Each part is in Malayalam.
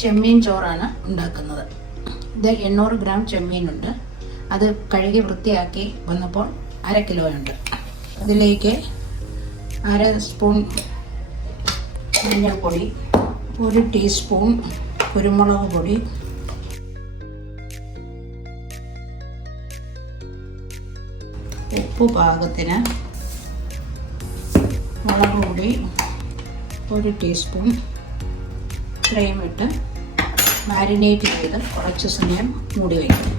ചെമ്മീൻ ചോറാണ് ഉണ്ടാക്കുന്നത്. ഇത് 800 ഗ്രാം ചെമ്മീനുണ്ട്. അത് കഴുകി വൃത്തിയാക്കി വന്നപ്പോൾ 1/2 കിലോ ഉണ്ട്. അതിലേക്ക് 1/2 സ്പൂൺ മഞ്ഞൾപ്പൊടി, 1 ടീസ്പൂൺ കുരുമുളക് പൊടി, ഉപ്പ് പാകത്തിന്, മുളക് പൊടി 1 ടീസ്പൂൺ, ഇത്രയും ഇട്ട് മാരിനേറ്റ് ചെയ്ത് കുറച്ച് സമയം മൂടി വയ്ക്കും.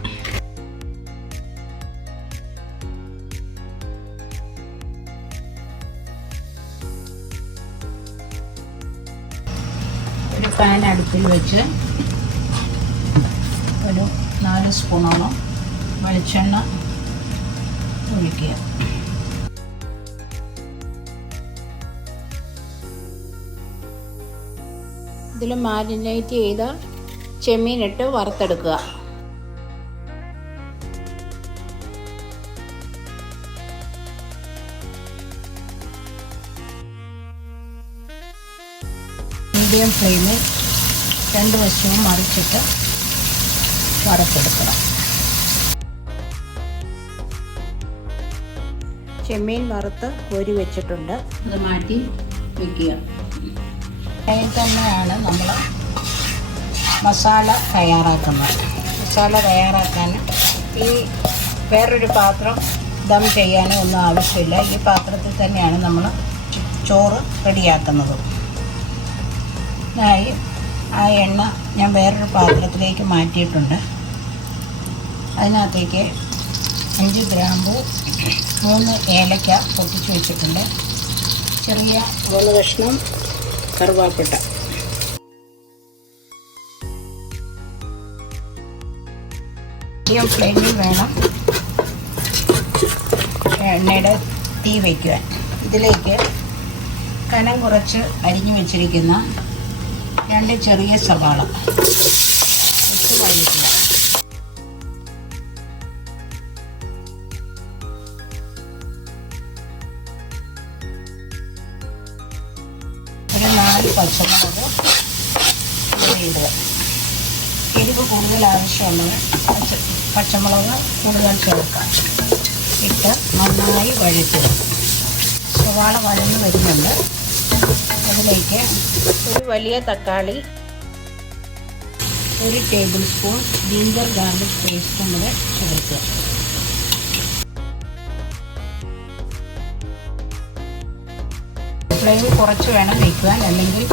ഒരു പാൻ അടുപ്പിൽ വെച്ച് ഒരു 4 സ്പൂണോളം വെളിച്ചെണ്ണ ഒഴിക്കുക. ഇതിൽ മാരിനേറ്റ് ചെയ്ത ചെമ്മീനിട്ട് വറുത്തെടുക്കുക. മീഡിയം ഫ്ലെയിമിൽ 2 വശവും മറിച്ചിട്ട് വറുത്തെടുക്കണം. ചെമ്മീൻ വറുത്ത് കോരി വെച്ചിട്ടുണ്ട്. അത് മാറ്റി വയ്ക്കുക. അതിൽ തന്നെയാണ് നമ്മൾ മസാല തയ്യാറാക്കുന്നത്. മസാല തയ്യാറാക്കാൻ ഈ വേറൊരു പാത്രം ദം ചെയ്യാനോ ഒന്നും ആവശ്യമില്ല. ഈ പാത്രത്തിൽ തന്നെയാണ് നമ്മൾ ചോറ് റെഡിയാക്കുന്നത്. ആ എണ്ണ ഞാൻ വേറൊരു പാത്രത്തിലേക്ക് മാറ്റിയിട്ടുണ്ട്. അതിനകത്തേക്ക് 5 ഗ്രാമ്പൂ, 3 ഏലക്ക പൊട്ടിച്ച് വെച്ചിട്ടുണ്ട്. ചെറിയ 3 കഷ്ണം കറുവാപ്പട്ട. മീഡിയം ഫ്ലെയിമിൽ വേണം എണ്ണയുടെ തീ വയ്ക്കുവാൻ. ഇതിലേക്ക് കനം കുറച്ച് അരിഞ്ഞു വെച്ചിരിക്കുന്ന 2 ചെറിയ സവാള ഇട്ട് വഴറ്റുക. ഒരു 4 പച്ചമുളക് ഇടുക. എരിവ് കൂടുതൽ ആവശ്യമുള്ളത് പച്ചമുളക് കൂടുതൽ ചേർക്കാം. ഇട്ട് നന്നായി വഴറ്റുക. സവാള വഴന്ന് വരുന്നുണ്ട്. അതിലേക്ക് ഒരു വലിയ തക്കാളി, 1 ടേബിൾ സ്പൂൺ ജിഞ്ചർ ഗാർലിക് പേസ്റ്റും കൂടെ ചേർക്കുക. ഫ്ലെയിം കുറച്ച് വേണം വയ്ക്കുവാൻ, അല്ലെങ്കിൽ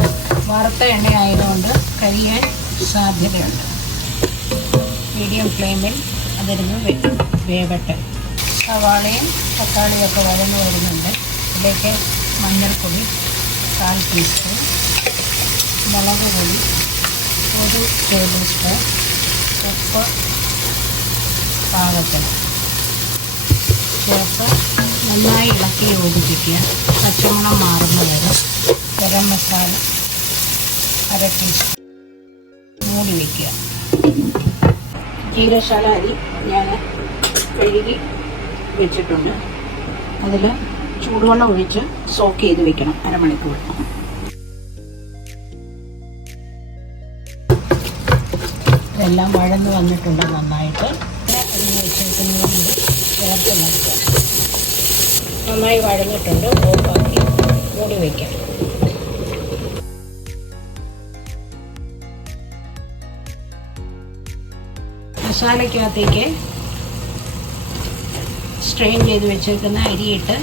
വറുത്ത എണ്ണ ആയതുകൊണ്ട് കരിയാൻ സാധ്യതയുണ്ട്. മീഡിയം ഫ്ലെയിമിൽ അതിരുന്ന് വേവട്ടെ. സവാളയും തക്കാളിയൊക്കെ വഴന്ന് വരുന്നുണ്ട്. ഇതിലേക്ക് മഞ്ഞൾപ്പൊടി 1/4 ടീസ്പൂൺ, മുളക് പൊടി 1 ടേബിൾ സ്പൂൺ, ഉപ്പ് പാകത്തിന് ചേർത്ത് നന്നായി ഇളക്കി യോജിപ്പിക്കുക. പച്ചമണം മാറുന്ന വരെ ഗരം മസാല 1/2 ടീസ്പൂൺ മൂടി വയ്ക്കുക. ജീരശാല അരി ഞാൻ കഴുകി വെച്ചിട്ടുണ്ട്. അതിൽ ചൂടുവെള്ളം ഒഴിച്ച് സോക്ക് ചെയ്ത് വെക്കണം 1/2 മണിക്കൂർ. ഇതെല്ലാം വഴന്ന് വന്നിട്ടുണ്ട് നന്നായിട്ട്. അരിഞ്ഞ് വെച്ചേക്കുന്നത് കൂടി ചേർത്ത് നോക്കുക. നന്നായി വഴന്നിട്ടുണ്ട്. ഓഫാക്കി മൂടി വയ്ക്കാം. മസാലയ്ക്കകത്തേക്ക് സ്ട്രെയിൻ ചെയ്ത് വെച്ചേക്കുന്ന അരിയിട്ട്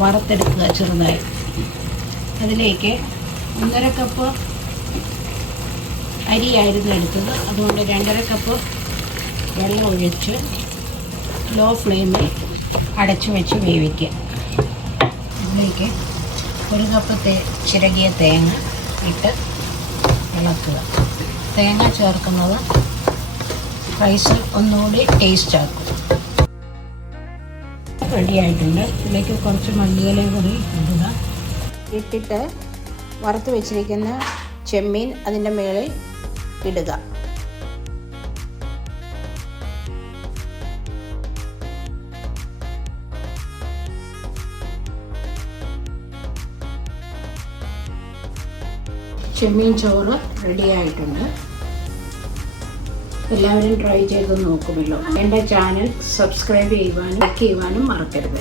വറുത്തെടുക്കുക ചെറുതായി. അതിലേക്ക് 1.5 കപ്പ് അരിയായിരുന്നു എടുത്തത്. അതുകൊണ്ട് 2.5 കപ്പ് വെള്ളം ഒഴിച്ച് ലോ ഫ്ലെയിമിൽ അടച്ചു വെച്ച് വേവിക്കുക. അതിലേക്ക് 1 കപ്പ് ചിരകിയ തേങ്ങ ഇട്ട് ഇളക്കുക. തേങ്ങ ചേർക്കുന്നത് റൈസ് ഒന്നുകൂടി ടേസ്റ്റ് ആക്കും. റെഡിയായിട്ടുണ്ട്. ഇതിലേക്ക് കുറച്ച് മല്ലിയിലയും കൂടി ഇടുക. ഇട്ടിട്ട് വറുത്ത് വെച്ചിരിക്കുന്ന ചെമ്മീൻ അതിൻ്റെ മുകളിൽ ഇടുക. ചെമ്മീൻ ചോറ് റെഡി ആയിട്ടുണ്ട്. എല്ലാവരും ട്രൈ ചെയ്ത് നോക്കുമല്ലോ. എൻ്റെ ചാനൽ സബ്സ്ക്രൈബ് ചെയ്യുവാനും ലൈക്ക് ചെയ്യുവാനും മറക്കരുത്.